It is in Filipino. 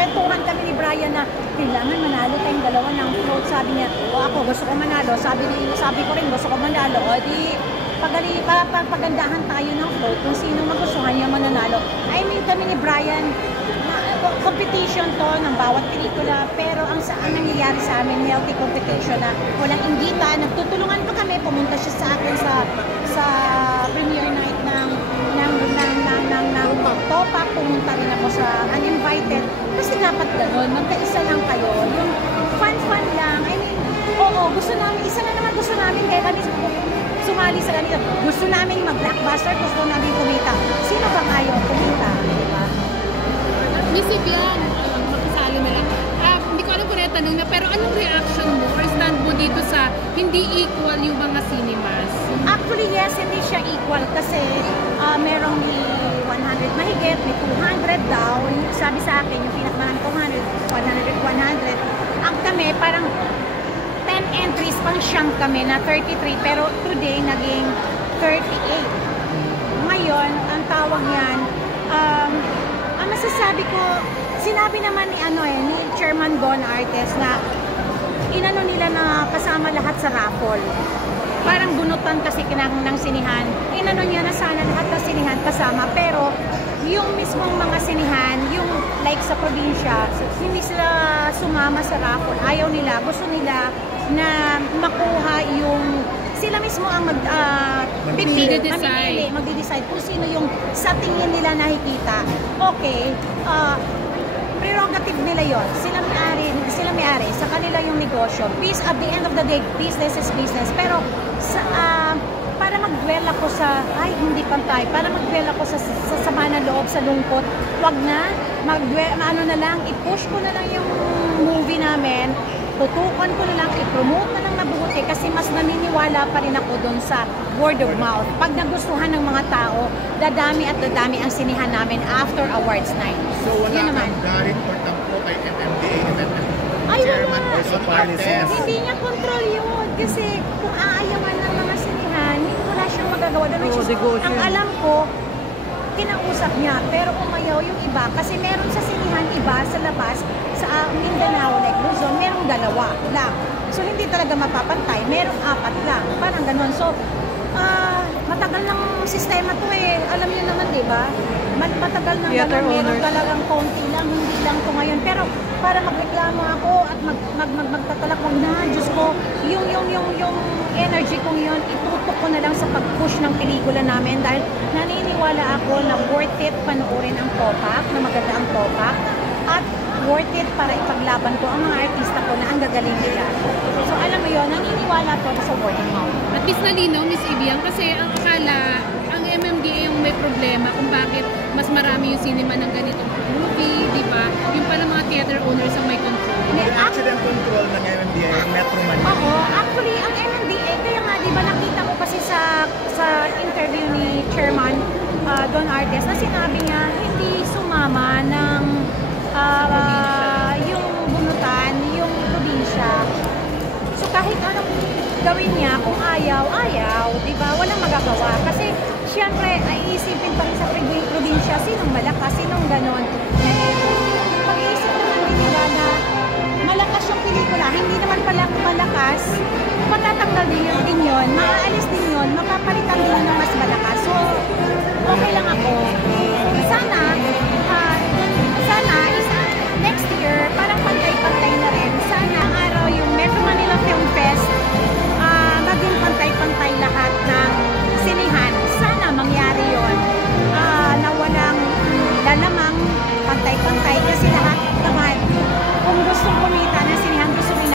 nagkwentuhan kami ni Brian na kailangan manalo tayong dalawa ng float. Sabi niya, ako gusto ko manalo. Sabi ko rin gusto ko manalo. O di, pagandahan tayo ng float kung sino magustuhan niya mananalo. I mean, kami ni Brian, competition to ng bawat pelikula, pero ang nangyayari sa amin, healthy competition na walang inggitan. Nagtutulungan pa kami, pumunta siya sa akin sa premiere night ng Topak, pumunta rin ako sa uninvited. Kasi dapat ganun, magkaisa lang kayo. Yung fun lang. I mean, oo, gusto namin, isa na naman gusto namin, kaya kami sumali sa kanila. Gusto namin mag-blockbuster, gusto namin kumita. Sino bang ayaw kumita? Diba? Miss Ibiang, makasali na lang. Hindi ko alam kung natanong na, pero anong reaction mo or stand mo dito sa hindi equal yung mga cinemas? Actually, yes, hindi siya equal kasi merong may 100 mahigit, may 200 daw. Sabi sa akin, yung pinakamahan 200, 100. Ang kami, parang 10 entries pang siyang kami na 33, pero today naging 38. Ngayon, ang tawag yan, ang masasabi ko, sinabi naman ni Chairman Don Artes na inano nila na kasama lahat sa raffle. Parang bunutan kasi ng sinihan. Inano niya na sana lahat ng sinihan kasama, pero yung mismong mga sinihan, yung like sa probinsya, hindi sila sumama sa raffle. Ayaw nila, gusto nila na makuha yung sila mismo ang magde-decide kung sino yung sa tingin nila nakikita. Okay, prerogative nila yon. Sila may-ari, sa kanila yung negosyo. Peace, at the end of the day, business is business. Pero para mag-dwell ako sa, hindi pantay, para mag-dwell ako sa sama ng loob, sa lungkot, wag na, i-push ko na lang yung movie namin, tutukan ko na lang, i-promote na lang mabuti kasi mas naniniwala pa rin ako doon sa word of mouth. Pag nagustuhan ng mga tao, dadami at dadami ang sinihan namin after awards night. So wala kang garit or tampo kay MMDA, Chairman or sa policies? Hindi niya control yun kasi kung aayawan ng mga sinihan, wala siyang magagawa. Ang alam ko, kinausap niya, pero umayaw yung iba kasi meron sa sinihan iba sa labas, sa Mindanao, like Luzon, merong 2 lang. So hindi talaga mapapantay, merong 4 lang. Parang ganon. So, matagal ng sistema to alam niyo naman, di ba? Matagal ng ganon, meron talagang konti lang, hindi lang to ngayon. Pero para magreklamo ako at magtatalak, wag na, Diyos ko, yung energy kong yun, itutok ko na lang sa pag-push ng pelikula namin dahil naniniwala ako na worth it panoorin ang Topak, na maganda ang Topak, at worth it para ipaglaban ko ang mga artista ko na ang gagaling nila. So alam mo yun, naniniwala ko sa word of mouth. At least nalinaw, Miss Ibiang, kasi ang akala, ang MMDA yung may problema kung bakit mas marami yung cinema ng ganitong movie, di ba? Yung pala mga theater owners ang may control. Yung accident control ng MMDA, Metro Manila. Oo, actually, ang MMDA, kaya nga, di ba nakita mo kasi sa interview ni Chairman Don Artes na sinabi niya, hindi sumama ng yung bunutan, yung probinsya. So kahit anong gawin niya, kung ayaw, di ba? Walang magagawa. Kasi siyempre, iisipin pa rin sa probinsya, sinong malakas, sinong ganon. Pag-iisip naman nila na malakas yung pelikula, hindi naman pala malakas, matatanggal din yun, maaalis din yun, mapapalitan din ng mas malakas. So, okay lang ako. Sana next year, parang pantay-pantay na rin. Sana ang araw yung Metro Manila Film Fest, maging pantay-pantay lahat ng sinihan. Sana mangyari yun. Na walang lalamang pantay-pantay kasi lahat naman kung gustong kumita ng sinihan,